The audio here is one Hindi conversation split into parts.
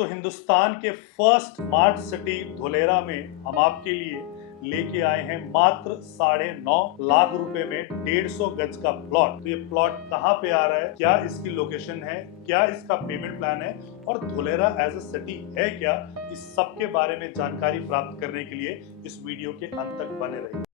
तो हिंदुस्तान के फर्स्ट स्मार्ट सिटी धुलेरा में हम आपके लिए लेके आए हैं मात्र 9.5 लाख रुपए में 150 गज का प्लॉट। तो ये प्लॉट कहाँ पे आ रहा है, क्या इसकी लोकेशन है, क्या इसका पेमेंट प्लान है और धुलेरा एज अ सिटी है क्या, इस सब के बारे में जानकारी प्राप्त करने के लिए इस वीडियो के अंत तक बने रहिए।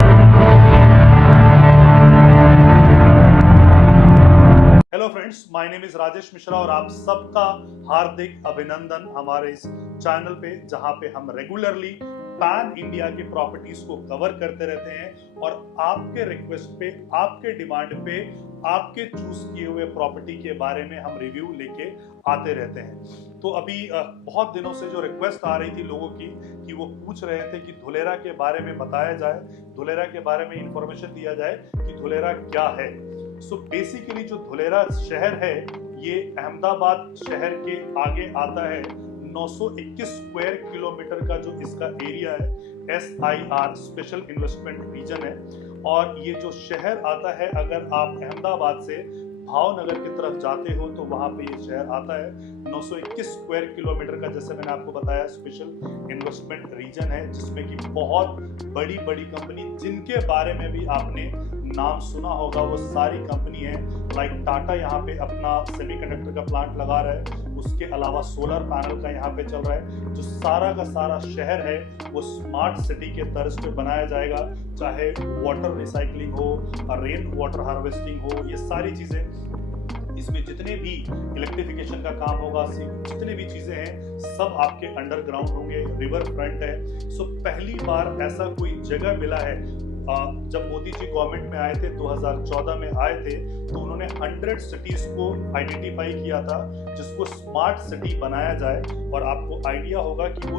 Hello friends, my name is Rajesh Mishra और आप सबका हार्दिक अभिनंदन हमारे इस चैनल पे, जहां पे हम रेगुलरली पैन इंडिया की प्रॉपर्टीज को कवर करते रहते हैं और आपके रिक्वेस्ट पे, आपके डिमांड पे, आपके चूज किए हुए प्रॉपर्टी के बारे में हम रिव्यू लेके आते रहते हैं। तो अभी बहुत दिनों से जो रिक्वेस्ट आ रही थी लोगों की कि वो पूछ रहे थे कि धुलेरा के बारे में बताया जाए, धुलेरा के बारे में इंफॉर्मेशन दिया जाए कि धुलेरा क्या है। सो बेसिकली जो धुलेरा शहर है ये अहमदाबाद शहर के आगे आता है। 921 स्क्वायर किलोमीटर का जो इसका एरिया है, SIR स्पेशल इन्वेस्टमेंट रीजन है। और ये जो शहर आता है, अगर आप अहमदाबाद से भावनगर की तरफ जाते हो तो वहां पे ये शहर आता है। 921 स्क्वायर किलोमीटर का, जैसे मैंने आपको बताया, स्पेशल इन्वेस्टमेंट रीजन है, जिसमें कि बहुत बड़ी बड़ी कंपनी, जिनके बारे में भी आपने नाम सुना होगा, वो सारी कंपनी है। लाइक टाटा यहाँ पे अपना सेमीकंडक्टर का प्लांट लगा रहा है, उसके अलावा सोलर पैनल का यहाँ पे चल रहा है। जो सारा का सारा शहर है वो स्मार्ट सिटी के तर्ज पे बनाया जाएगा, चाहे वाटर रिसाइकलिंग हो, रेन वाटर हार्वेस्टिंग हो, ये सारी चीजें, इसमें जितने भी इलेक्ट्रिफिकेशन का काम होगा, जितने भी चीजें हैं, सब आपके अंडरग्राउंड होंगे। रिवर फ्रंट है। सो पहली बार ऐसा कोई जगह मिला है। जब मोदी जी गवर्नमेंट में आए थे, 2014 में आए थे, तो उन्होंने 100 सिटीज को आइडेंटिफाई किया था जिसको स्मार्ट सिटी बनाया जाए। और आपको आइडिया होगा कि वो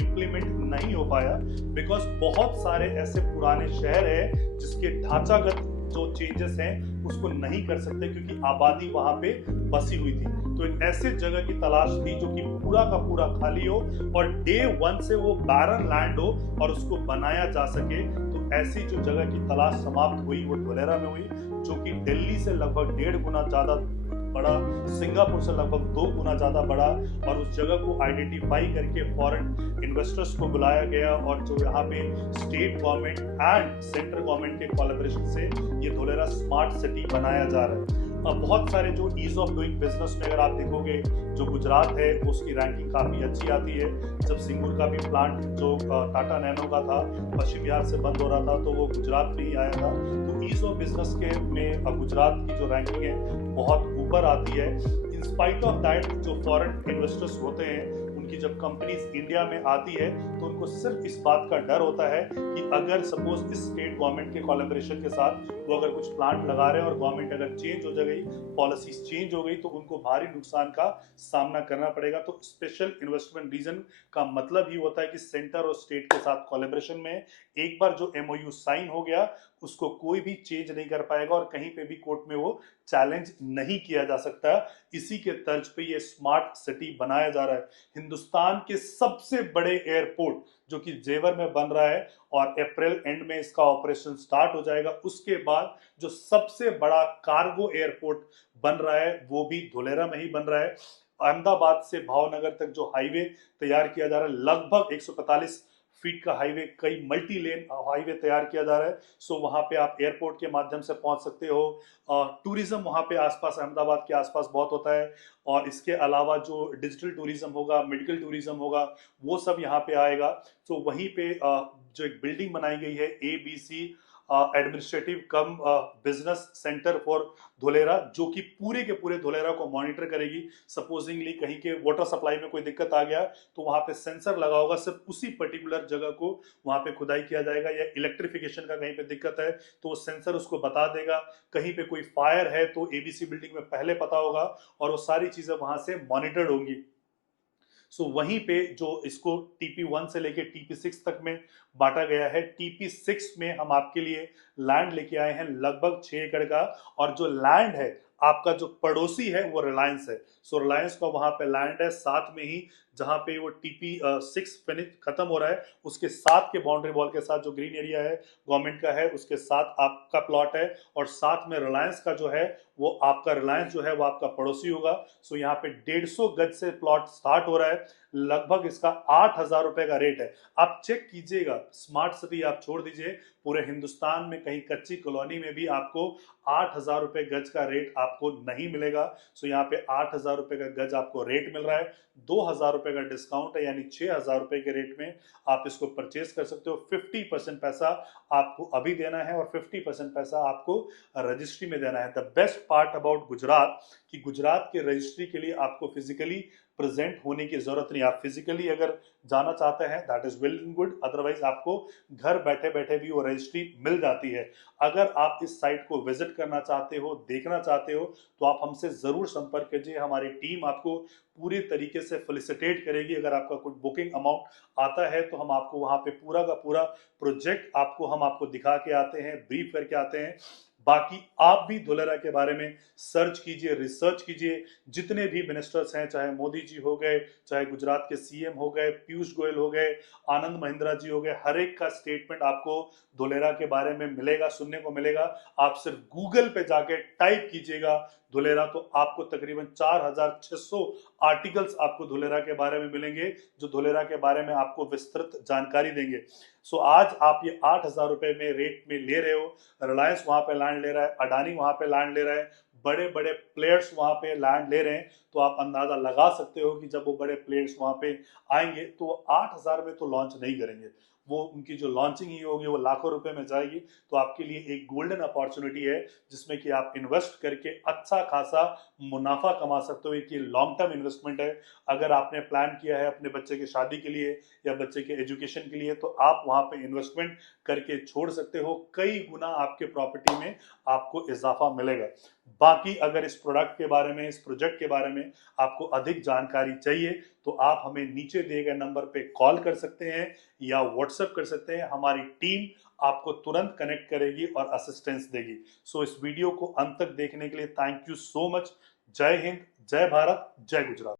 इम्प्लीमेंट नहीं हो पाया, बिकॉज बहुत सारे ऐसे पुराने शहर हैं जिसके ढांचागत जो चेंजेस हैं उसको नहीं कर सकते, क्योंकि आबादी वहां पे बसी हुई थी। तो एक ऐसे जगह की तलाश थी जो कि पूरा का पूरा खाली हो और डे 1 से वो बैरन लैंड हो और उसको बनाया जा सके। तो ऐसी जो जगह की तलाश समाप्त हुई वो धुलेरा में हुई, जो कि दिल्ली से लगभग 1.5 गुना ज्यादा बड़ा, सिंगापुर से लगभग 2 गुना ज्यादा बड़ा। और उस जगह को आइडेंटिफाई करके फॉरेन इन्वेस्टर्स को बुलाया गया और जो यहाँ पे state government and central government के कोलैबोरेशन से ये धुलेरा स्मार्ट सिटी बनाया जा रहा है। बहुत सारे जो ईज ऑफ डूइंग बिजनेस में अगर आप देखोगे, जो गुजरात है उसकी रैंकिंग काफी अच्छी आती है। जब सिंगूर का भी प्लांट जो टाटा नैनो का था पश्चिम बिहार से बंद हो रहा था, तो वो गुजरात में ही आया था। तो ईज ऑफ बिजनेस के में गुजरात की जो रैंकिंग है बहुत ऊपर आती है। इन स्पाइट ऑफ दैट, जो फॉरेन इन्वेस्टर्स होते हैं, उनकी जब कंपनीज इंडिया में आती है तो उनको सिर्फ इस बात का डर होता है कि अगर सपोज इस स्टेट गवर्नमेंट के कोलैबोरेशन के साथ वो अगर कुछ प्लांट लगा रहे हैं और गवर्नमेंट अगर चेंज हो गई, पॉलिसीज चेंज हो गई, तो उनको भारी नुकसान का सामना करना पड़ेगा। तो स्पेशल इन्वेस्टमेंट रीजन का मतलब ही होता है कि सेंटर और स्टेट के साथ कोलैबोरेशन में एक बार जो MOU साइन हो गया, उसको कोई भी चेंज नहीं कर पाएगा और कहीं पे भी कोर्ट में वो चैलेंज नहीं किया जा सकता। इसी के तर्ज पे ये स्मार्ट सिटी बनाया जा रहा है। हिंदुस्तान के सबसे बड़े एयरपोर्ट जो कि जेवर में बन रहा है और अप्रैल एंड में इसका ऑपरेशन स्टार्ट हो जाएगा। उसके बाद जो सबसे बड़ा कार्गो एयरपोर्ट बन रहा है वो भी धुलेरा में ही बन रहा है। अहमदाबाद से भावनगर तक जो हाईवे तैयार किया जा रहा है, लगभग 145 फीट का हाईवे, कई मल्टी लेन हाईवे तैयार किया जा रहा है। सो वहां पे आप एयरपोर्ट के माध्यम से पहुंच सकते हो। टूरिज्म वहां पे आसपास, अहमदाबाद के आसपास बहुत होता है। और इसके अलावा जो डिजिटल टूरिज्म होगा, मेडिकल टूरिज्म होगा, वो सब यहाँ पे आएगा। तो वहीं पे जो एक बिल्डिंग बनाई गई है, ABC administrative come business centre for Dholera, जो कि पूरे के पूरे धुलेरा को मॉनिटर करेगी। सपोजिंगली कहीं के वाटर सप्लाई में कोई दिक्कत आ गया तो वहां पे सेंसर लगा होगा, सिर्फ उसी पर्टिकुलर जगह को वहां पे खुदाई किया जाएगा। या इलेक्ट्रिफिकेशन का कहीं पे दिक्कत है तो वो सेंसर उसको बता देगा। कहीं पे कोई फायर है तो ABC बिल्डिंग में पहले पता होगा और वो सारी चीजें वहां से मॉनिटर्ड होंगी। सो वहीं पे जो इसको TP1 से लेके TP6 तक में बांटा गया है। TP6 में हम आपके लिए लैंड लेके आए हैं लगभग 6 एकड़ का। और जो लैंड है आपका जो पड़ोसी है वो रिलायंस है। सो रिलायंस का वहां पे लैंड है, साथ में ही जहां पे वो टीपी 6 फिनिश खत्म हो रहा है उसके साथ के बाउंड्री वॉल के साथ जो ग्रीन एरिया है गवर्नमेंट का है उसके साथ आपका प्लॉट है, और साथ में रिलायंस का जो है वो आपका रिलायंस जो है वो आपका पड़ोसी होगा। सो यहाँ पे 150 गज से प्लॉट स्टार्ट हो रहा है, लगभग इसका 8,000 रुपए का रेट है। आप चेक कीजिएगा, स्मार्ट सिटी आप छोड़ दीजिए, पूरे हिंदुस्तान में कहीं कच्ची कॉलोनी में भी आपको 8,000 रुपए गज का रेट आपको नहीं मिलेगा। सो यहाँ पे 8,000 रुपए का गज आपको रेट मिल रहा है, 2,000 रुपए का डिस्काउंट है, यानी 6,000 रुपए के रेट में आप इसको परचेज कर सकते हो। 50% पैसा आपको अभी देना है और 50% पैसा आपको रजिस्ट्री में देना है। The best part about Gujarat कि गुजरात के रजिस्ट्री के लिए आपको फिजिकली प्रेजेंट होने की जरूरत नहीं। आप फिजिकली अगर जाना चाहते हैं that is well and good, otherwise आपको घर बैठे बैठे भी वो रजिस्ट्री मिल जाती है। अगर आप इस साइट को विजिट करना चाहते हो, देखना चाहते हो, तो आप हमसे जरूर संपर्क कीजिए। हमारी टीम आपको पूरी तरीके से फेलिसिटेट करेगी। अगर आपका कुछ बुकिंग अमाउंट आता है तो हम आपको वहां पे पूरा का पूरा प्रोजेक्ट हम आपको दिखा के आते हैं, ब्रीफ करके आते हैं। बाकी आप भी धुलेरा के बारे में सर्च कीजिए, रिसर्च कीजिए। जितने भी मिनिस्टर्स हैं, चाहे मोदी जी हो गए, चाहे गुजरात के सीएम हो गए, पीयूष गोयल हो गए, आनंद महिंद्रा जी हो गए, हर एक का स्टेटमेंट आपको धुलेरा के बारे में मिलेगा, सुनने को मिलेगा। आप सिर्फ गूगल पे जाके टाइप कीजिएगा धुलेरा, तो आपको तकरीबन 4,600 आर्टिकल्स आपको धुलेरा के बारे में मिलेंगे, जो धुलेरा के बारे में आपको विस्तृत जानकारी देंगे। सो आज आप ये 8,000 रुपए में रेट में ले रहे हो, रिलायंस वहां पे लैंड ले रहा है, अडानी वहां पे लैंड ले रहा है, बड़े बड़े प्लेयर्स वहां पे लैंड ले रहे हैं, तो आप अंदाजा लगा सकते हो कि जब वो बड़े प्लेयर्स वहां पे आएंगे तो 8,000 में तो लॉन्च नहीं करेंगे। वो उनकी जो लॉन्चिंग ही होगी वो लाखों रुपए में जाएगी। तो आपके लिए एक गोल्डन अपॉर्चुनिटी है जिसमें कि आप इन्वेस्ट करके अच्छा खासा मुनाफा कमा सकते हो। ये लॉन्ग टर्म इन्वेस्टमेंट है। अगर आपने प्लान किया है अपने बच्चे की शादी के लिए या बच्चे के एजुकेशन के लिए, तो आप वहां पे इन्वेस्टमेंट करके छोड़ सकते हो, कई गुना आपके प्रॉपर्टी में आपको इजाफा मिलेगा। बाकी अगर इस प्रोडक्ट के बारे में, इस प्रोजेक्ट के बारे में आपको अधिक जानकारी चाहिए तो आप हमें नीचे दिए गए नंबर पे कॉल कर सकते हैं या व्हाट्सएप कर सकते हैं। हमारी टीम आपको तुरंत कनेक्ट करेगी और असिस्टेंस देगी। सो इस वीडियो को अंत तक देखने के लिए थैंक यू सो मच। जय हिंद, जय भारत, जय गुजरात।